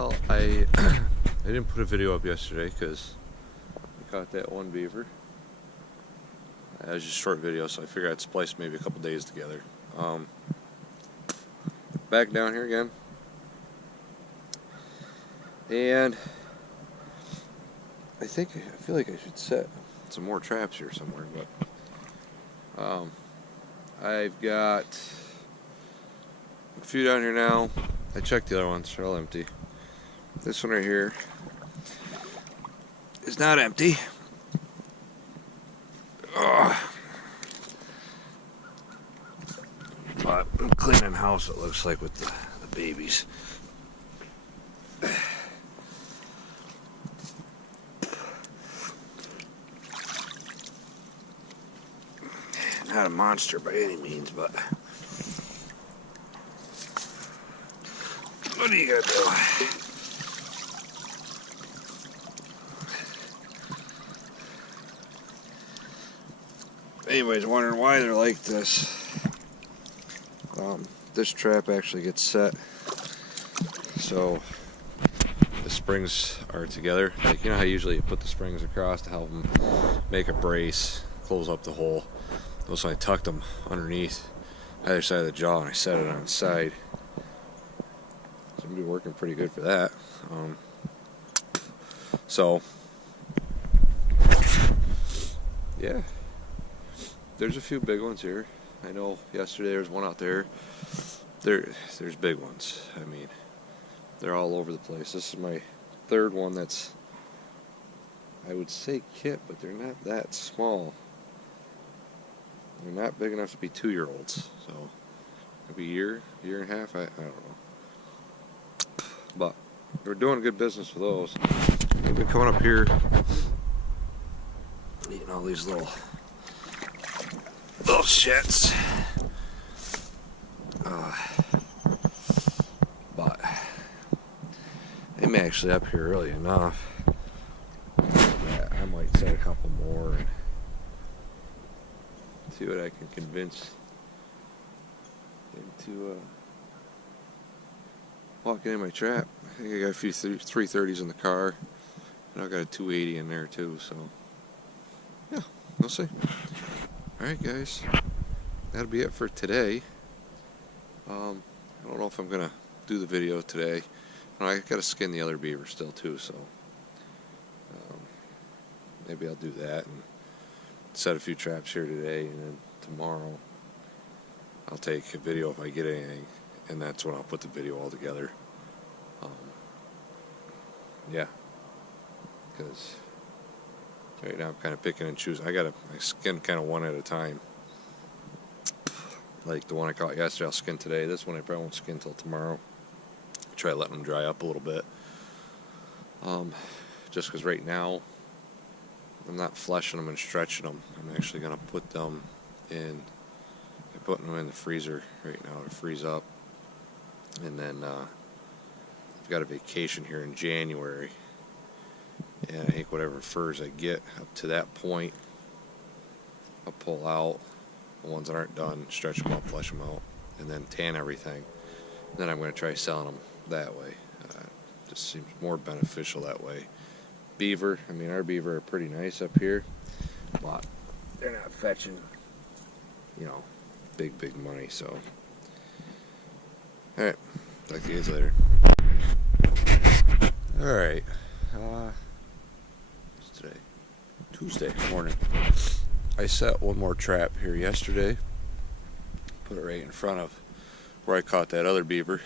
Well, I I didn't put a video up yesterday because I caught that one beaver. It was just a short video, so I figured I'd splice maybe a couple days together. Back down here again, and I feel like I should set some more traps here somewhere, but I've got a few down here now. I checked the other ones; they're all empty. This one right here is not empty. But I'm cleaning house, it looks like, with the babies. Not a monster by any means, but what are you gonna do? Anybody's wondering why they're like this. This trap actually gets set so the springs are together. Like, you know how usually you put the springs across to help them make a brace, close up the hole. So I tucked them underneath either side of the jaw and I set it on its side. So I'm gonna be working pretty good for that. So yeah, there's a few big ones here. I know yesterday there was one out there. There's big ones. I mean, they're all over the place. This is my third one that's, I would say kit, but they're not that small. They're not big enough to be 2-year-olds. So maybe a year and a half, I don't know. But we're doing good business with those. They've been coming up here, eating all these little shits. But I'm actually up here early enough that I might set a couple more and see what I can convince into walking in my trap. I think I got a few 330s in the car, and I've got a 280 in there too, so yeah, we'll see. Alright guys, that'll be it for today. I don't know if I'm gonna do the video today. I gotta skin the other beaver still too, so maybe I'll do that and set a few traps here today, and then tomorrow I'll take a video if I get anything, and that's when I'll put the video all together. Yeah, because right now I'm kind of picking and choosing. I skin kind of one at a time. Like the one I caught yesterday, I'll skin today. This one I probably won't skin till tomorrow. Try letting them dry up a little bit. Just because right now I'm not fleshing them and stretching them. I'm actually going to put them in, I'm putting them in the freezer right now to freeze up. And then I've got a vacation here in January. And I think whatever furs I get up to that point, I'll pull out the ones that aren't done, stretch them up, flesh them out, and then tan everything. And then I'm going to try selling them that way. Just seems more beneficial that way. Beaver, I mean, our beaver are pretty nice up here, but they're not fetching, you know, big money. So, all right, talk to you guys later. All right, what's today? Tuesday morning. I set one more trap here yesterday. Put it right in front of where I caught that other beaver.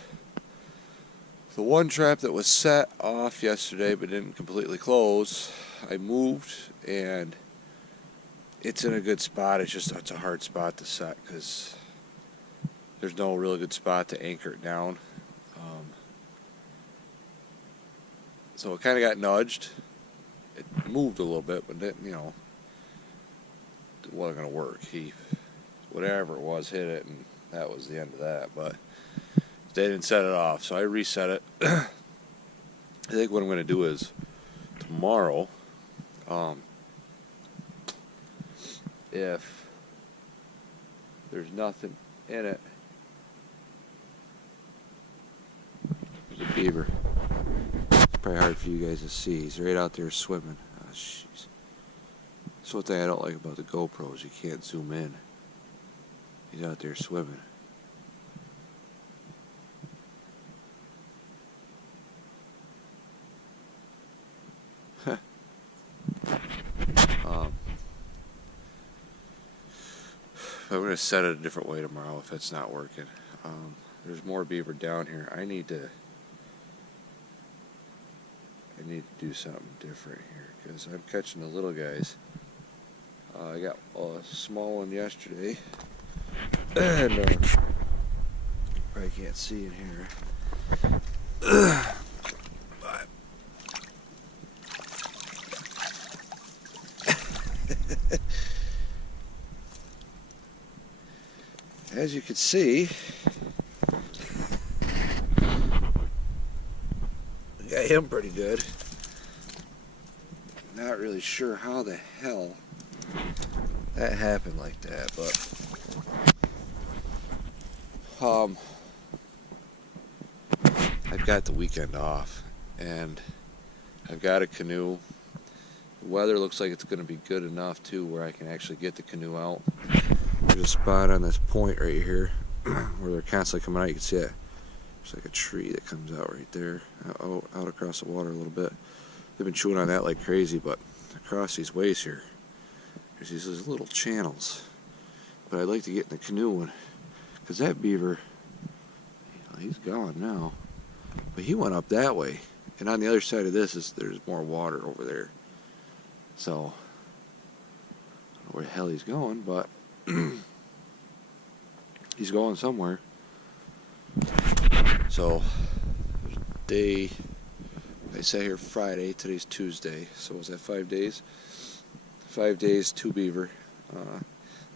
The one trap that was set off yesterday but didn't completely close, I moved, and it's in a good spot. It's a hard spot to set because there's no really good spot to anchor it down. So it kind of got nudged. It moved a little bit, but didn't, you know, it wasn't going to work. Whatever it was, hit it, and that was the end of that. But they didn't set it off, so I reset it. I think what I'm going to do is tomorrow, if there's nothing in it, there's a beaver. Probably hard for you guys to see. He's right out there swimming. Oh, jeez. That's one thing I don't like about the GoPros. You can't zoom in. He's out there swimming. I'm going to set it a different way tomorrow if it's not working. There's more beaver down here. I need to do something different here because I'm catching the little guys. I got a small one yesterday, and I can't see in here. But as you can see, we got him pretty good. Not really sure how the hell that happened like that, but I've got the weekend off and I've got a canoe. The weather looks like it's going to be good enough too where I can actually get the canoe out. There's a spot on this point right here where they're constantly coming out. You can see it. There's like a tree that comes out right there, out across the water a little bit. They've been chewing on that like crazy, but across these ways here, there's these little channels. But I'd like to get in the canoe because that beaver, he's gone now. But he went up that way, and on the other side of this there's more water over there. So I don't know where the hell he's going, but he's going somewhere. So I sat here Friday, today's Tuesday, so was that 5 days? 5 days, 2 beaver.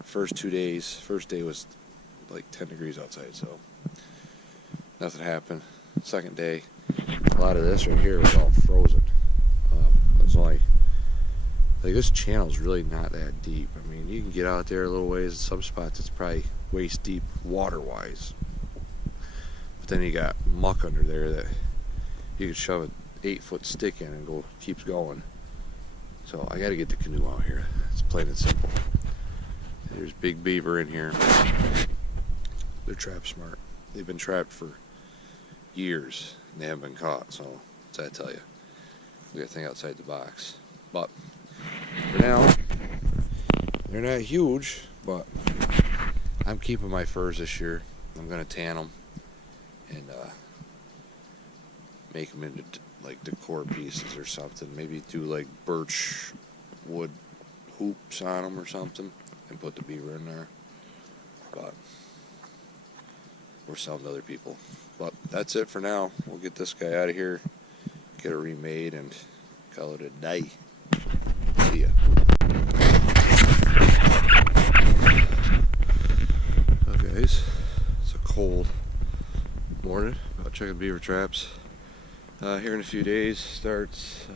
First 2 days, first day was like 10 degrees outside, so nothing happened. Second day, a lot of this right here was all frozen. It was only, like, this channel's really not that deep. I mean, you can get out there a little ways. In some spots it's probably waist deep water-wise. But then you got muck under there that you could shove an 8-foot stick in and keeps going. So I got to get the canoe out here. It's plain and simple. There's big beaver in here. They're trap smart. They've been trapped for years and they haven't been caught. So what's that tell you? We got a thing outside the box. But for now, they're not huge. But I'm keeping my furs this year. I'm gonna tan them and make them into like decor pieces or something. Maybe do like birch wood hoops on them or something and put the beaver in there. But we're selling to other people. But that's it for now. We'll get this guy out of here, get it remade, and call it a day. See ya. So guys, it's a cold morning. About checking beaver traps. Here in a few days starts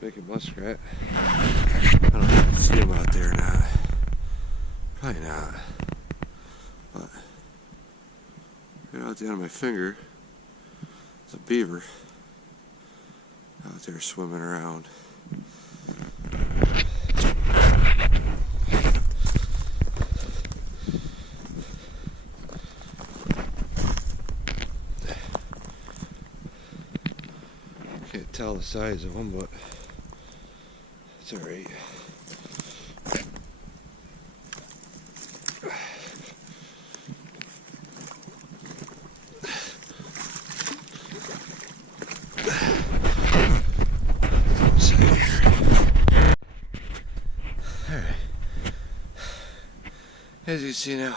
making muskrat. I don't know if you can see them out there or not. Probably not. But right out the end of my finger, it's a beaver out there swimming around. Can't tell the size of them, but it's alright. As you can see now,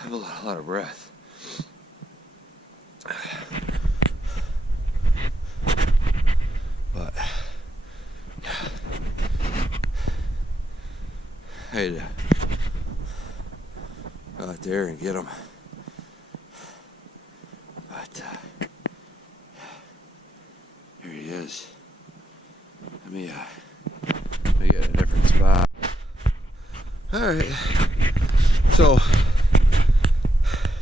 I have a lot of breath. But I had to go out there and get them. But here he is. Let me get a different spot. Alright. So,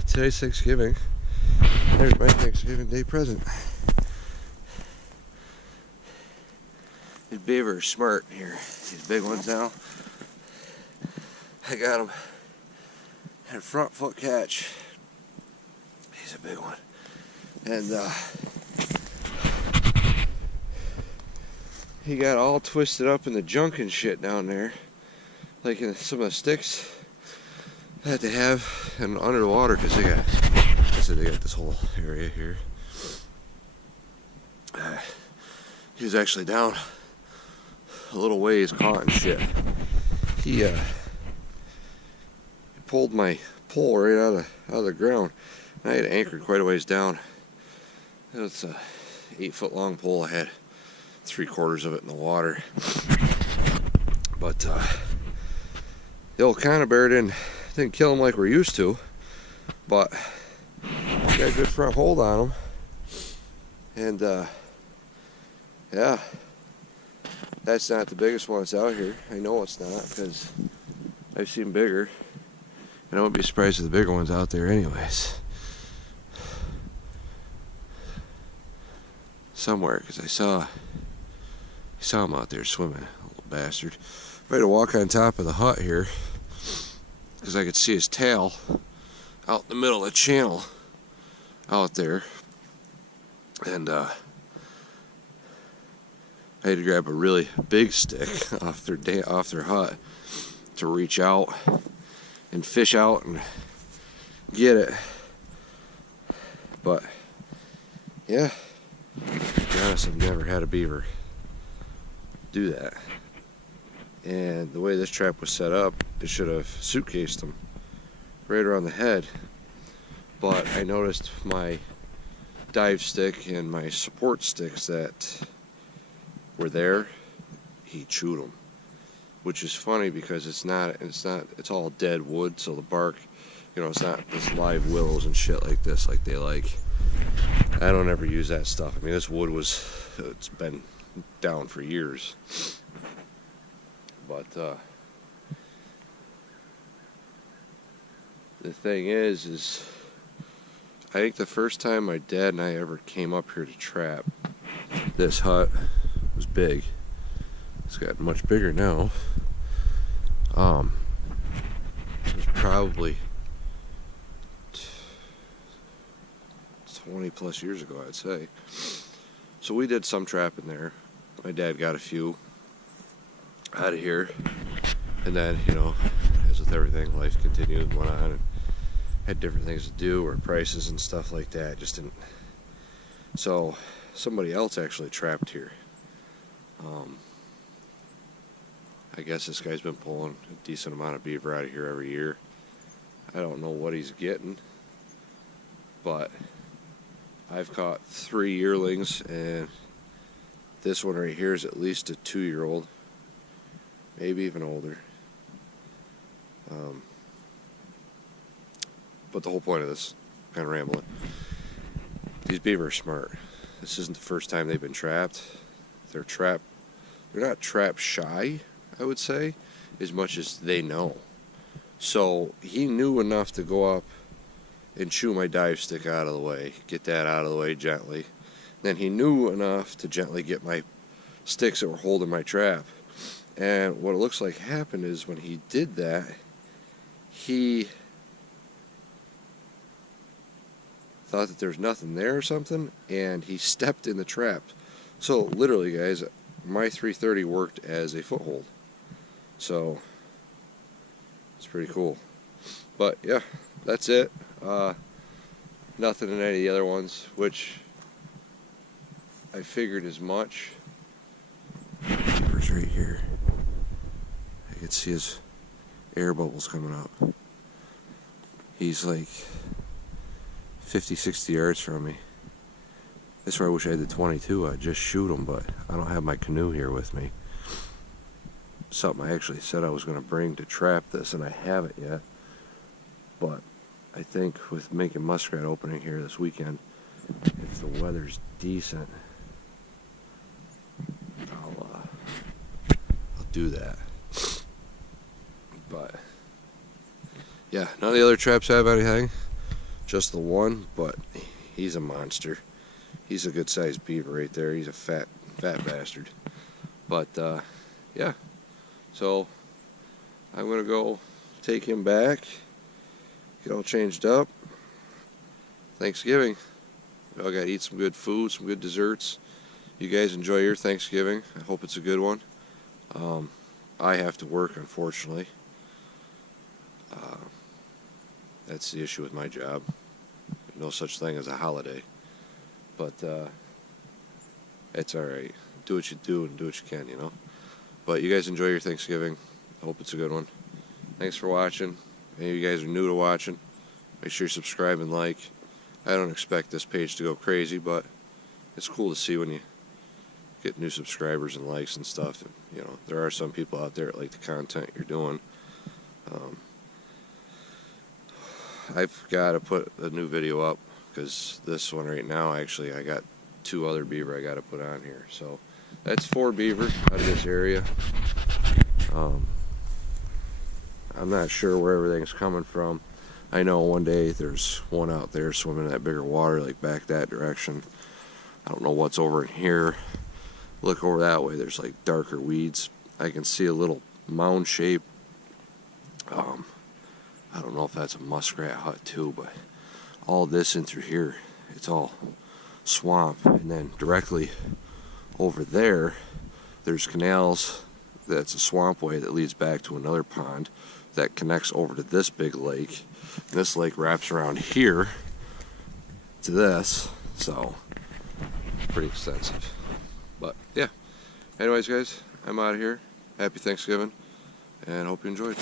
today's Thanksgiving. There's my Thanksgiving Day present. These beaver are smart here. These big ones now. I got him at a front foot catch. He's a big one. And he got all twisted up in the junk and shit down there. Like in some of the sticks that they have and under the water, because they got this whole area here. He was actually down a little ways caught and shit. He pulled my pole right out of the ground. I had anchored quite a ways down. It was a 8-foot long pole. I had 3/4 of it in the water. But the old conibear didn't kill him like we're used to, but got a good front hold on him. And yeah, that's not the biggest one that's out here. I know it's not, because I've seen bigger, and I wouldn't be surprised if the bigger one's out there anyways. Somewhere, because I saw him out there swimming, little bastard. I had to walk on top of the hut here because I could see his tail out in the middle of the channel out there, and I had to grab a really big stick off their hut to reach out and fish out and get it. But yeah, to be honest, I've never had a beaver do that. And the way this trap was set up, it should have suitcased him right around the head. But I noticed my dive stick and my support sticks that were there, he chewed them. Which is funny because it's all dead wood, so the bark, it's not this live willows and shit like this like they like. I don't ever use that stuff. I mean, this wood it's been down for years. But the thing is I think the first time my dad and I ever came up here to trap, this hut was big. It's gotten much bigger now. It was probably 20 plus years ago, I'd say. So we did some trapping there. My dad got a few out of here, and then, as with everything, life continued and went on, and had different things to do, or prices and stuff like that. Just didn't. So somebody else actually trapped here. I guess this guy's been pulling a decent amount of beaver out of here every year. I don't know what he's getting, but I've caught 3 yearlings, and this one right here is at least a 2-year-old, maybe even older. But the whole point of this, kind of rambling, these beaver are smart. This isn't the first time they've been trapped. They're not trap shy, I would say, as much as they know. So he knew enough to go up and chew my dive stick out of the way, get that out of the way gently. Then he knew enough to gently get my sticks that were holding my trap. And what it looks like happened is when he did that, he thought that there was nothing there or something, and he stepped in the trap. So literally, guys, my 330 worked as a foothold. So it's pretty cool. But yeah, that's it. Nothing in any of the other ones, which I figured as much. Beaver's right here. I can see his air bubbles coming up. He's like 50, 60 yards from me. That's where I wish I had the 22. I'd just shoot him, but I don't have my canoe here with me. Something I actually said I was going to bring to trap this, and I haven't yet. But I think with making muskrat opening here this weekend, if the weather's decent, I'll do that. But yeah, none of the other traps have anything, just the one, but he's a monster. He's a good sized beaver right there. He's a fat bastard. But yeah, so I'm gonna go take him back, get all changed up. Thanksgiving, we all gotta eat some good food, some good desserts. You guys enjoy your Thanksgiving. I hope it's a good one. I have to work, unfortunately. That's the issue with my job. No such thing as a holiday. But it's alright. Do what you do and do what you can, you know. But you guys enjoy your Thanksgiving. I hope it's a good one. Thanks for watching. If any of you guys are new to watching, make sure you subscribe and like. I don't expect this page to go crazy, but it's cool to see when you get new subscribers and likes and stuff. And, you know, there are some people out there that like the content you're doing. I've got to put a new video up because this one right now, actually, I got 2 other beaver I got to put on here. So that's 4 beaver out of this area. I'm not sure where everything's coming from. I know one day there's one out there swimming in that bigger water, like back that direction. I don't know what's over in here. Look over that way, there's like darker weeds. I can see a little mound shape. I don't know if that's a muskrat hut too, but all this in through here, it's all swamp. And then directly over there, there's canals. That's a swamp way that leads back to another pond that connects over to this big lake. And this lake wraps around here to this, so pretty extensive. But yeah, anyways guys, I'm out of here. Happy Thanksgiving, and hope you enjoyed.